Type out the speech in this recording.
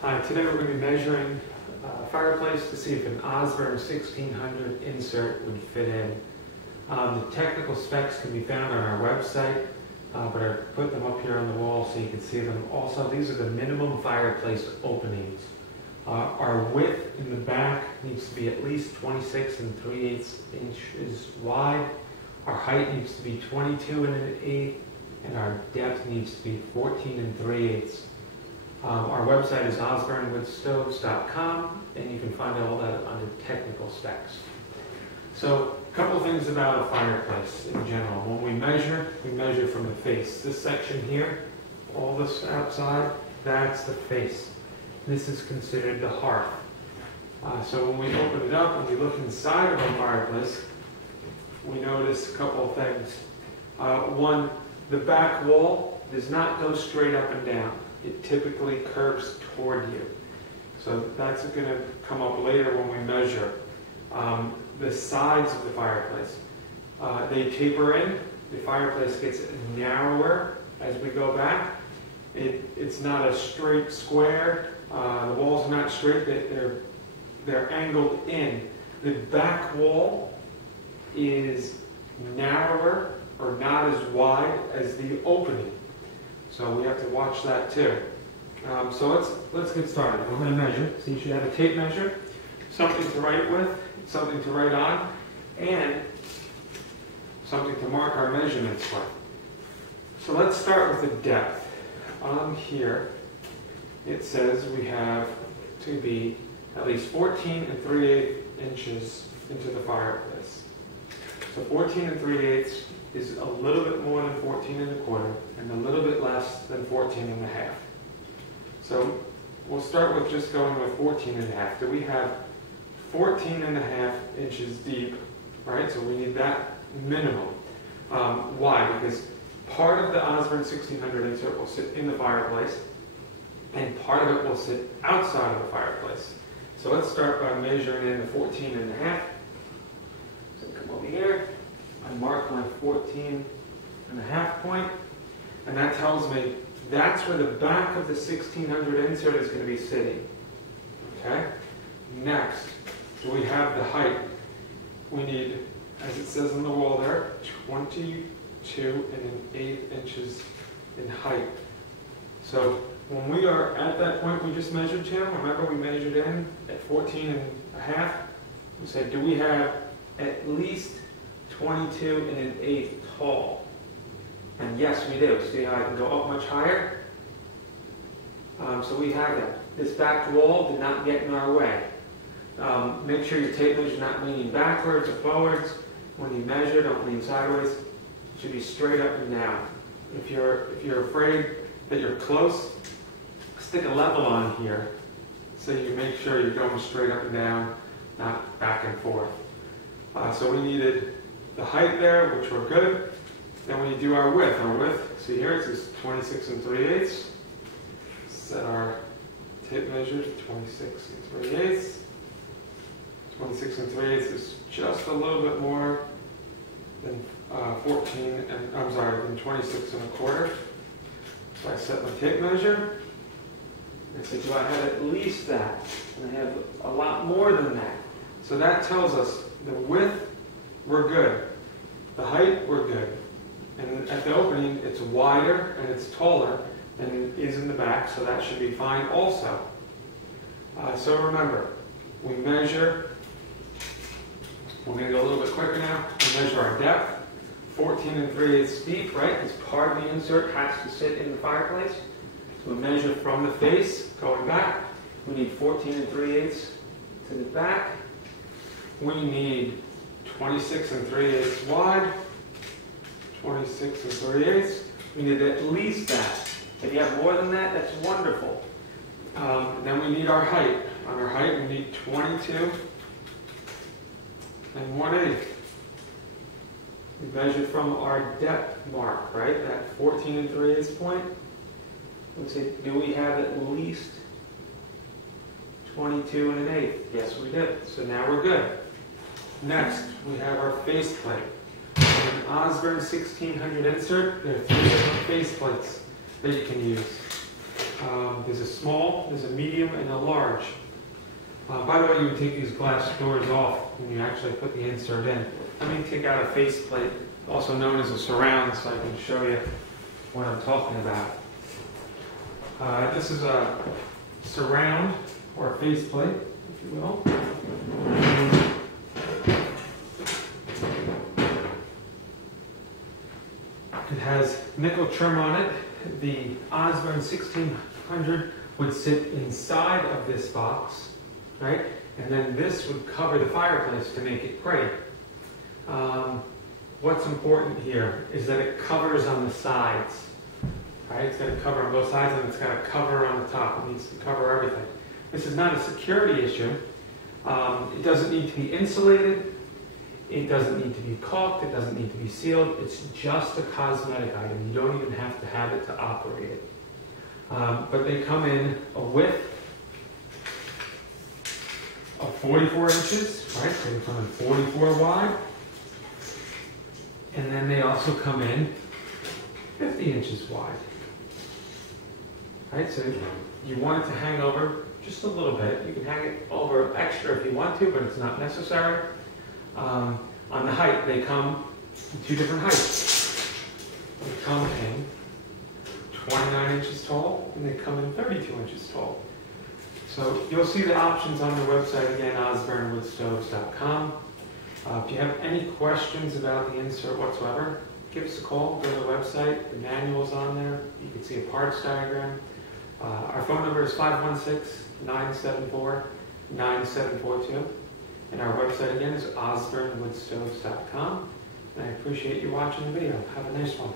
Today we're going to be measuring a fireplace to see if an Osburn 1600 insert would fit in. The technical specs can be found on our website, but I've put them up here on the wall so you can see them. Also, these are the minimum fireplace openings. Our width in the back needs to be at least 26 3/8 inches wide. Our height needs to be 22 1/8, and our depth needs to be 14 3/8. Our website is osburnwoodstoves.com, and you can find all that under technical specs. So, a couple of things about a fireplace in general. When we measure from the face. This section here, all this outside, that's the face. This is considered the hearth. So when we open it up and we look inside of a fireplace, we notice a couple of things. One, the back wall does not go straight up and down. It typically curves toward you. So that's going to come up later when we measure. The sides of the fireplace, they taper in. The fireplace gets narrower as we go back. It's not a straight square. The walls are not straight. They're angled in. The back wall is narrower or not as wide as the opening. So we have to watch that too. So let's get started. We're going to measure. So you should have a tape measure, something to write with, something to write on, and something to mark our measurements with. So let's start with the depth. On here, it says we have to be at least 14 3/8 inches into the fireplace. So 14 3/8 is a little bit more than 14 1/4 and a little bit less than 14 1/2. So we'll start with just going with 14 1/2. Do we have 14 1/2 inches deep, right? So we need that minimum. Why? Because part of the Osburn 1600 insert will sit in the fireplace, and part of it will sit outside of the fireplace. So let's start by measuring in the 14 1/2. So come over here, I mark my 14 1/2 point, and that tells me that's where the back of the 1600 insert is going to be sitting. Okay? Next, do we have the height? We need, as it says on the wall there, 22 1/8 inches in height. So when we are at that point we just measured to, remember we measured in at 14 1/2, we said, do we have at least 22 1/8 tall? And yes, we do. See how I can go up much higher? So we have that. This back wall did not get in our way. Make sure your tape measure is not leaning backwards or forwards. When you measure, don't lean sideways. It should be straight up and down. If you're afraid that you're close, stick a level on here so you make sure you're going straight up and down, not back and forth. So we needed the height there, which we're good. Then we do our width. Our width, see here, it says 26 3/8. Set our tape measure to 26 3/8. 26 3/8 is just a little bit more than 26 1/4. So I set my tape measure. I said, do I have at least that? And I have a lot more than that. So that tells us the width, we're good. The height, we're good. And at the opening, it's wider and it's taller than it is in the back, so that should be fine also. So remember, we measure, we're going to go a little bit quicker now. We measure our depth, 14 3/8 deep, right? Because part of the insert has to sit in the fireplace. So we measure from the face, going back. We need 14 3/8 to the back. We need 26 3/8 wide. 26 3/8. We need at least that. If you have more than that, that's wonderful. Then we need our height. On our height, we need 22 1/8. We measure from our depth mark, right? That 14 3/8 point. We say, do we have at least 22 1/8? Yes, we did. So now we're good. Next, we have our face plate. In an Osburn 1600 insert, there are 3 different face plates that you can use. There's a small, there's a medium, and a large. By the way, you would take these glass doors off when you actually put the insert in. Let me take out a faceplate, also known as a surround, so I can show you what I'm talking about. This is a surround, or a faceplate, if you will. It has nickel trim on it. The Osburn 1600 would sit inside of this box, right? And then this would cover the fireplace to make it pretty. What's important here is that it covers on the sides. Right? It's got to cover on both sides, and it's got to cover on the top. It needs to cover everything. This is not a security issue. It doesn't need to be insulated. It doesn't need to be caulked. It doesn't need to be sealed. It's just a cosmetic item. You don't even have to have it to operate it. But they come in a width of 44 inches, right? So they come in 44 wide. And then they also come in 50 inches wide. Right? So you want it to hang over just a little bit. You can hang it over extra if you want to, but it's not necessary. On the height, they come in two different heights. They come in 29 inches tall, and they come in 32 inches tall. So you'll see the options on the website again, osburnwoodstoves.com. If you have any questions about the insert whatsoever, give us a call, go to the website, the manual's on there, you can see a parts diagram. Our phone number is 516-974-9742. And our website again is osburnwoodstoves.com. And I appreciate you watching the video. Have a nice one.